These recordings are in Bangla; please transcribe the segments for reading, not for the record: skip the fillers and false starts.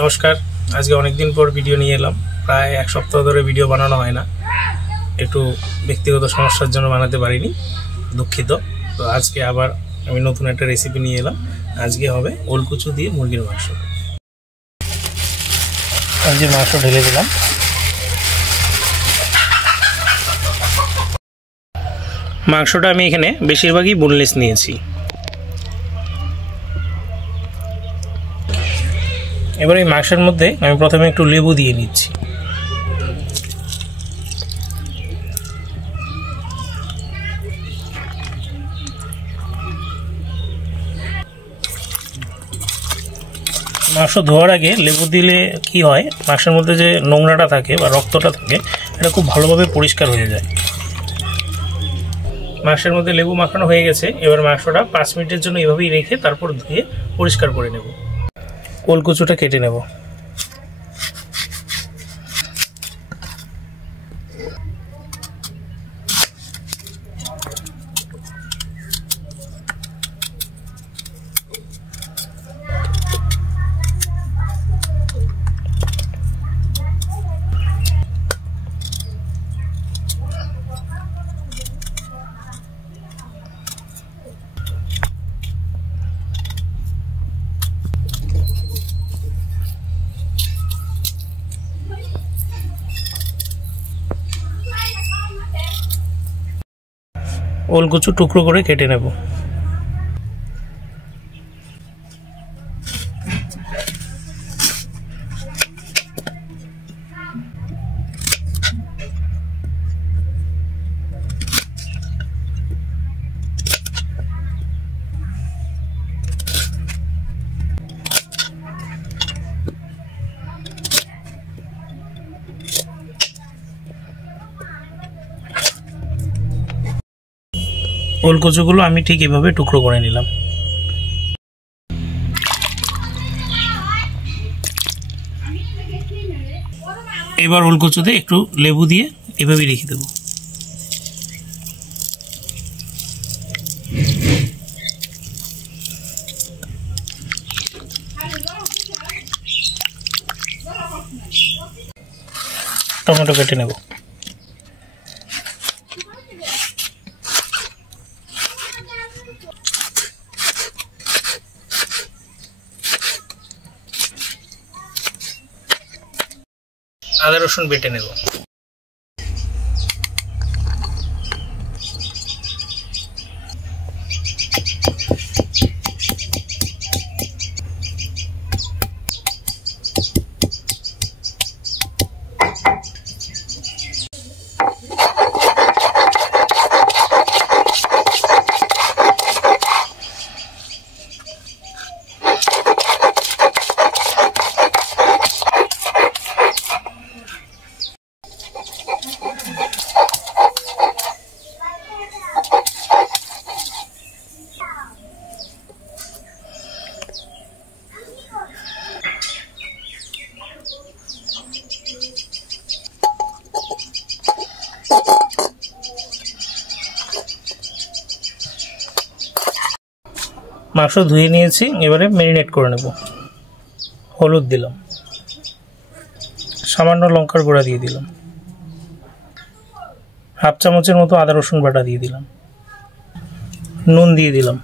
নমস্কার। আজকে অনেক দিন পর ভিডিও নিয়ে এলাম। প্রায় এক সপ্তাহ ধরে ভিডিও বানানো হয় না, একটু ব্যক্তিগত সমস্যার জন্য বানাতে পারিনি, দুঃখিত। তো আজকে আবার আমি নতুন একটা রেসিপি নিয়ে এলাম। আজকে হবে ওলকুচু দিয়ে মুরগির মাংস। আজকে মাংস ঢেলে দিলাম। মাংসটা আমি এখানে বেশিরভাগই বোনলেস নিয়েছি। এবার এই মাংসের মধ্যে আমি প্রথমে একটু লেবু দিয়ে নিচ্ছি। মাংস ধোয়ার আগে লেবু দিলে কি হয়, মাংসের মধ্যে যে নোংরাটা থাকে বা রক্তটা থাকে এটা খুব ভালোভাবে পরিষ্কার হয়ে যায়। মাংসের মধ্যে লেবু মাখানো হয়ে গেছে। এবার মাংসটা 5 মিনিটের জন্য এভাবেই রেখে তারপর ধুয়ে পরিষ্কার করে নেব। ওলকুচুটা কেটে নেব। ওলকুচু টুকরো করে কেটে নেব। ওলকুচুগুলো আমি ঠিক এভাবে টুকরো করে নিলাম। এবার ওলকুচুতে একটু লেবু দিয়ে এভাবে রেখে দেব। টমেটো কেটে নেব। আদা রসুন বেটে নেব। মাংস ধুয়ে নিয়েছি, এবারে ম্যারিনেট করে নেব। হলুদ দিলাম, সামান্য লঙ্কার গুঁড়া দিয়ে দিলাম, হাফ চামচের মতো আদা রসুন বাটা দিয়ে দিলাম, নুন দিয়ে দিলাম,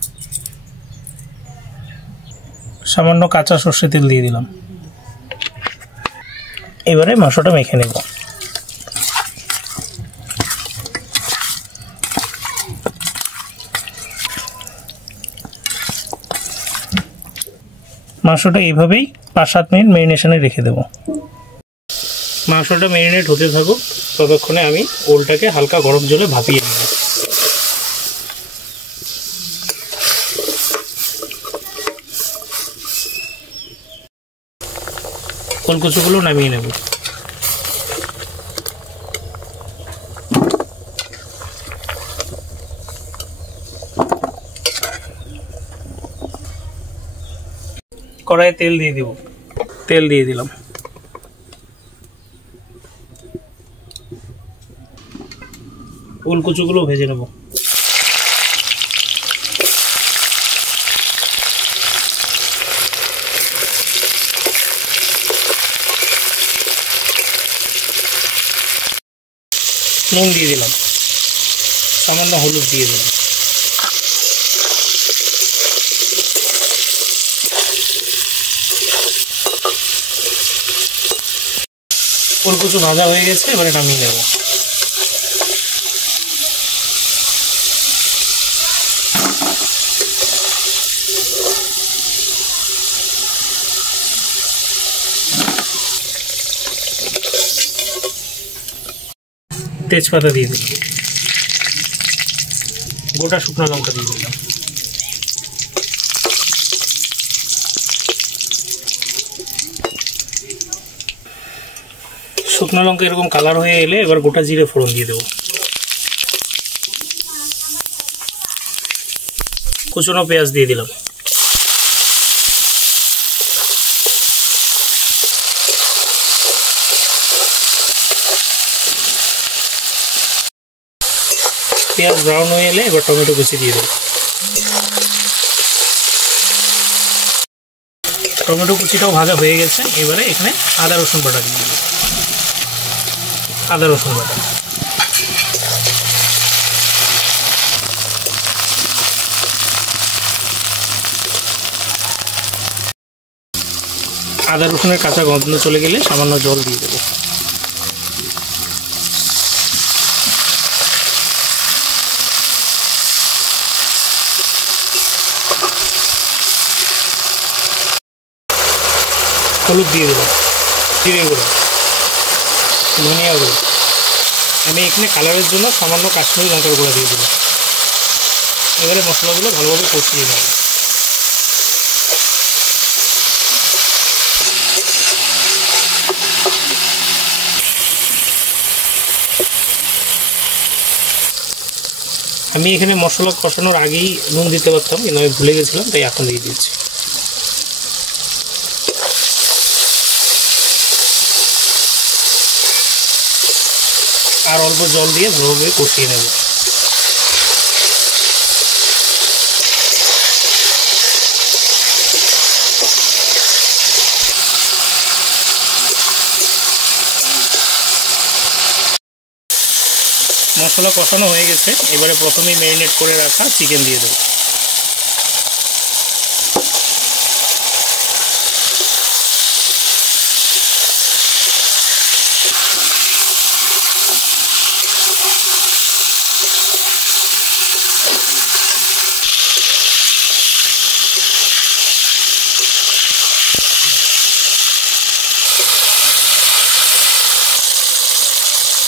সামান্য কাঁচা সর্ষে তেল দিয়ে দিলাম। এবারে মাংসটা মেখে নেব। মাংসটা এইভাবেই 5-7 মিনিট ম্যারিনেশনে রেখে দেব। মাংসটা ম্যারিনেট হতে থাকুক, ততক্ষণে আমি ওলটাকে হালকা গরম জলে ভাপিয়ে নেব। ওলকুচুগুলো নামিয়ে নেব। কড়াইয়ে তেল দিয়ে দিব। তেল দিয়ে দিলাম। ওলকুচুগুলো ভেজে নেব। নুন দিয়ে দিলাম, সামান্য হলুদ দিয়ে দিলাম। ফুলকচু ভাজা হয়ে গেছে, এবারে নামিয়ে নেব। তেজপাতা দিয়ে দিলাম, গোটা শুকনো লঙ্কা দিয়ে দিলাম, শুকনো লঙ্কা এরকম কালার হয়ে এলে এবার গোটা জিরে ফোড়ন দিয়ে দেবো। কুচনো পেঁয়াজ দিয়ে দিলাম, পেঁয়াজ ব্রাউন হয়ে এলে এবার টমেটো কুচি দিয়ে দেবো। টমেটো কুচিটাও ভাজা হয়ে গেছে, এবারে এখানে আদা রসুন বাটা দিয়ে দেবো। আদা রসুন বাটা, আদা রসুনের কাঁচা গন্ধ চলে গেলে সামান্য জল দিয়ে দেবো। হলুদ দিয়ে দেবো, জিরে গুঁড়ো, ধনিয়া গুঁড়ো। আমি এখানে কালারের জন্য সামান্য কাশ্মীরি লঙ্কার গুঁড়ো দিয়ে দিলাম। এবারে মশলাগুলো ভালোভাবে কষিয়ে নেব। আমি এখানে মশলা কষানোর আগেই নুন দিতে পারতাম, কিন্তু আমি ভুলে গেছিলাম, তাই এখন দিয়ে দিচ্ছি। আর অল্প জল দিয়ে ভালোভাবে কষিয়ে নেব। মশলা কষানো হয়ে গেছে, এবারে প্রথমেই ম্যারিনেট করে রাখা চিকেন দিয়ে দেবো।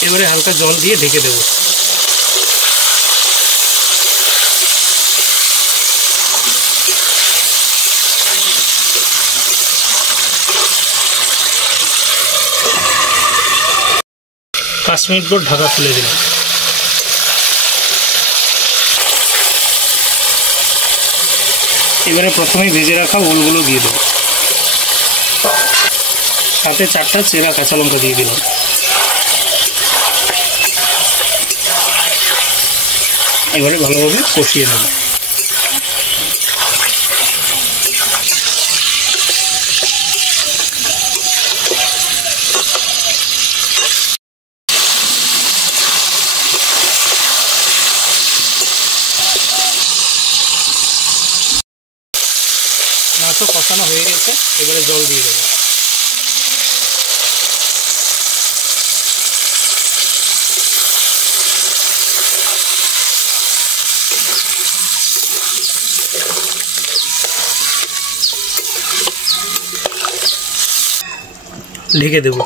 এবারে হালকা জল দিয়ে ঢেকে দেব। পাঁচ মিনিট পর ঢাকা খুলে দিলাম। এবারে প্রথমেই ভেজে রাখা ওলগুলো দিয়ে দেব, সাথে 4টা চেরা কাঁচা লঙ্কা দিয়ে দিলাম। এবারে ভালোভাবে কষিয়ে নেব। মাছও কষানো হয়ে গেছে, এবারে জল দিয়ে দেবো। ঢেকে দেব।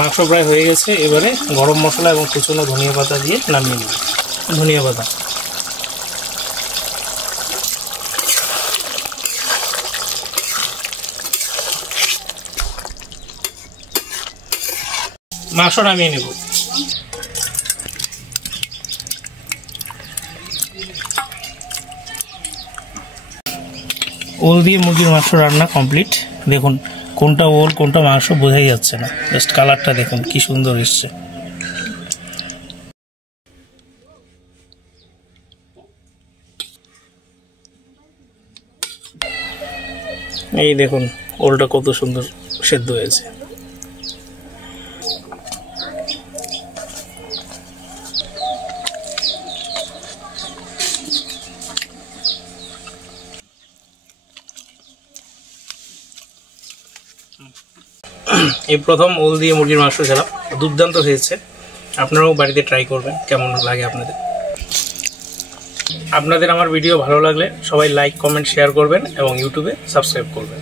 মাংস প্রায় হয়ে গেছে, এবারে গরম মশলা এবং কুচনো ধনিয়া পাতা দিয়ে নামিয়ে নেব। ধনিয়া পাতা, মাংস নামিয়ে নেব। ওল দিয়ে মুরগির মাংস রান্না কমপ্লিট। দেখুন কোনটা ওল কোনটা মাংস বোঝাই যাচ্ছে না, জাস্ট কালারটা দেখুন কি সুন্দর এসছে। এই দেখুন ওলটা কত সুন্দর সেদ্ধ হয়েছে। এই প্রথম ওল দিয়ে মুরগির মাংস খেলাম, দুর্দান্ত হয়েছে। আপনারাও বাড়িতে ট্রাই করবেন, কেমন লাগে আপনাদের আমার ভিডিও ভালো লাগলে সবাই লাইক কমেন্ট শেয়ার করবেন এবং ইউটিউবে সাবস্ক্রাইব করবেন।